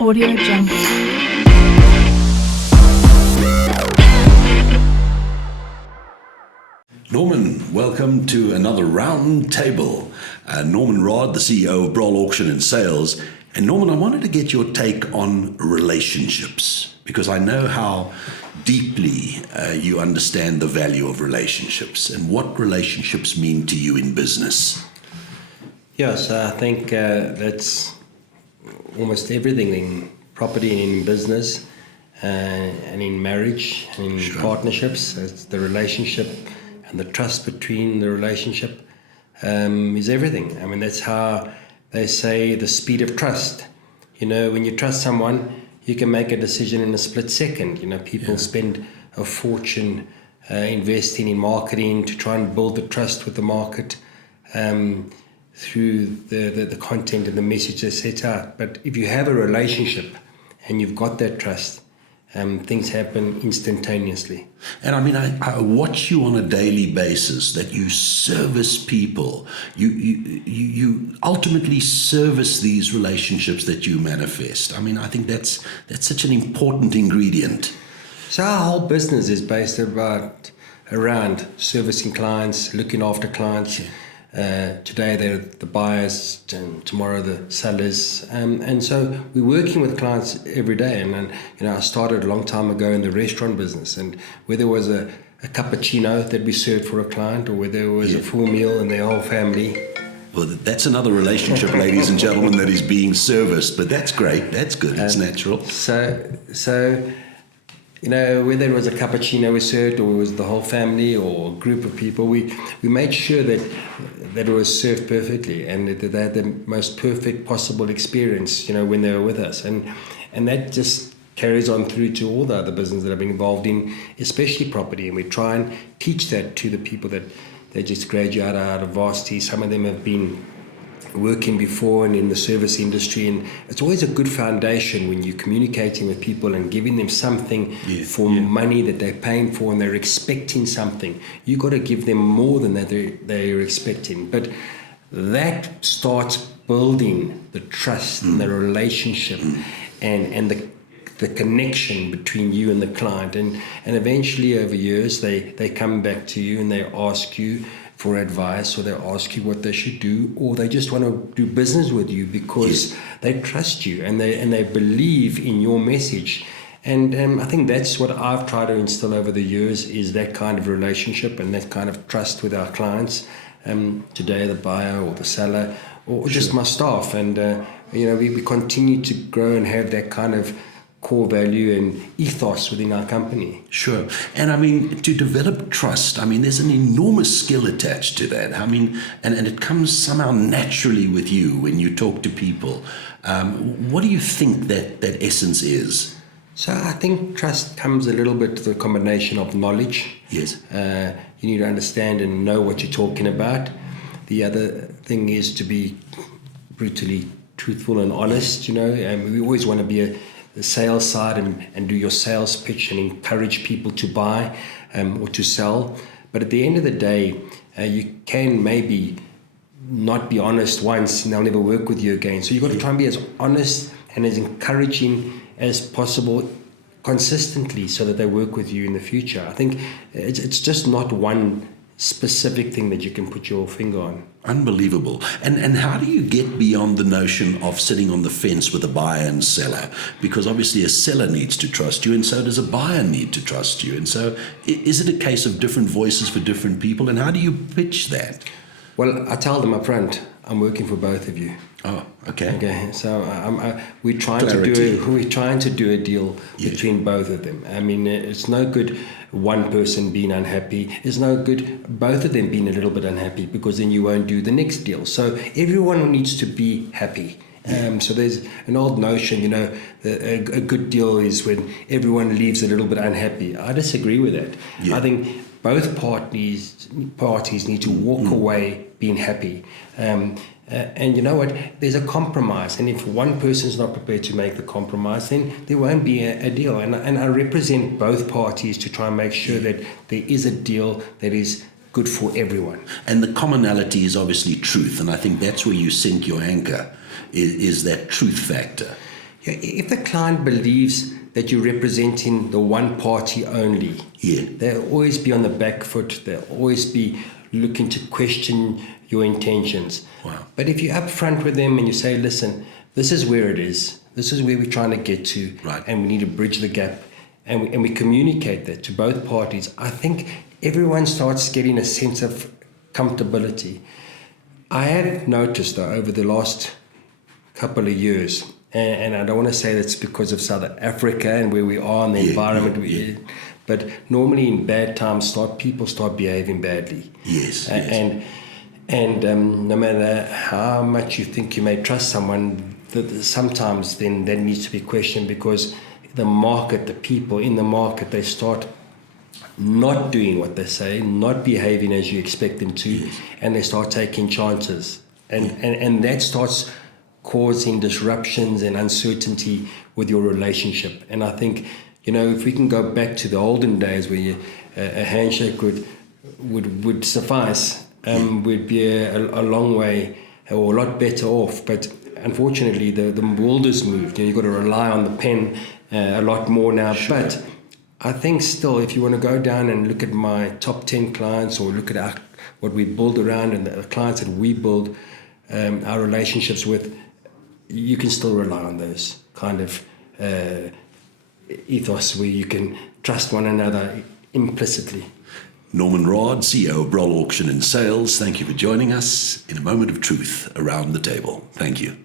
Audio Jungle. Norman, welcome to another round table. Norman Raad, the CEO of Broll Auctions and Sales. And Norman, I wanted to get your take on relationships, because I know how deeply you understand the value of relationships and what relationships mean to you in business. Yes, I think that's almost everything in property and in business and in marriage and in partnerships. It's the relationship and the trust between the relationship is everything. I mean, that's how they say the speed of trust. You know, when you trust someone, you can make a decision in a split second. You know, people spend a fortune investing in marketing to try and build the trust with the market through the content and the message they set out. But if you have a relationship and you've got that trust, things happen instantaneously. And I mean, I watch you on a daily basis that you service people. You ultimately service these relationships that you manifest. I mean, I think that's such an important ingredient. So our whole business is based around servicing clients, looking after clients. Today they're the buyers and tomorrow the sellers, and so we're working with clients every day. And you know, I started a long time ago in the restaurant business, and whether it was a cappuccino that we served for a client or whether it was a full meal in their whole family. Well, that's another relationship, ladies and gentlemen, that is being serviced. But that's great. That's good. It's natural. So you know, whether it was a cappuccino we served or it was the whole family or a group of people, we made sure that it was served perfectly and that they had the most perfect possible experience, you know, when they were with us. And that just carries on through to all the other business that I've been involved in, especially property. And we try and teach that to the people that they just graduate out of varsity. Some of them have been working before and in the service industry, and it's always a good foundation when you're communicating with people and giving them something for money that they're paying for and they're expecting something. You've got to give them more than that they're expecting. But that starts building the trust and the relationship and the connection between you and the client, and eventually over years they come back to you and they ask you for advice, or they ask you what they should do, or they just want to do business with you because they trust you and they believe in your message. And I think that's what I've tried to instill over the years, is that kind of relationship and that kind of trust with our clients. Today, the buyer or the seller or just my staff, and you know, we continue to grow and have that kind of core value and ethos within our company. Sure. And I mean, to develop trust, I mean, there's an enormous skill attached to that. I mean, and it comes somehow naturally with you when you talk to people. What do you think that essence is? So I think trust comes a little bit to the combination of knowledge. Yes. You need to understand and know what you're talking about. The other thing is to be brutally truthful and honest, you know, and we always want to be the sales side and do your sales pitch and encourage people to buy or to sell. But at the end of the day, you can maybe not be honest once and they'll never work with you again. So you've got to try and be as honest and as encouraging as possible consistently so that they work with you in the future. I think it's just not one specific thing that you can put your finger on. Unbelievable. And how do you get beyond the notion of sitting on the fence with a buyer and seller? Because obviously a seller needs to trust you, and so does a buyer need to trust you. And so is it a case of different voices for different people? And how do you pitch that? Well, I tell them up front, I'm working for both of you. Oh, okay. Okay, so we're trying to do a deal between both of them. I mean, it's no good one person being unhappy. It's no good both of them being a little bit unhappy, because then you won't do the next deal. So everyone needs to be happy. So there's an old notion, you know, a good deal is when everyone leaves a little bit unhappy. I disagree with that. Yeah. I think both parties need to walk away being happy. And you know what? There's a compromise, and if one person's not prepared to make the compromise, then there won't be a deal. And I represent both parties to try and make sure that there is a deal that is good for everyone. And the commonality is obviously truth, and I think that's where you sink your anchor, is that truth factor. If the client believes that you're representing the one party only, Yeah. they'll always be on the back foot. They'll always be looking to question your intentions. Wow. But if you're upfront with them and you say, listen, this is where it is. This is where we're trying to get to. Right. And we need to bridge the gap. And we communicate that to both parties. I think everyone starts getting a sense of comfortability. I have noticed, though, over the last couple of years, and I don't want to say that's because of South Africa and where we are and the environment we're in, but normally in bad times, people start behaving badly. Yes. And no matter how much you think you may trust someone, sometimes then that needs to be questioned, because the market, the people in the market, they start not doing what they say, not behaving as you expect them to, and they start taking chances. And that starts causing disruptions and uncertainty with your relationship. And I think, if we can go back to the olden days where a handshake would suffice, we'd be a long way or a lot better off. But unfortunately, the world has moved. You've got to rely on the pen a lot more now. Sure. But I think still, if you want to go down and look at my top 10 clients, or look at what we build around and the clients that we build our relationships with, you can still rely on those kind of ethos where you can trust one another implicitly. Norman Raad, CEO of Broll Auction and Sales, thank you for joining us in a moment of truth around the table. Thank you.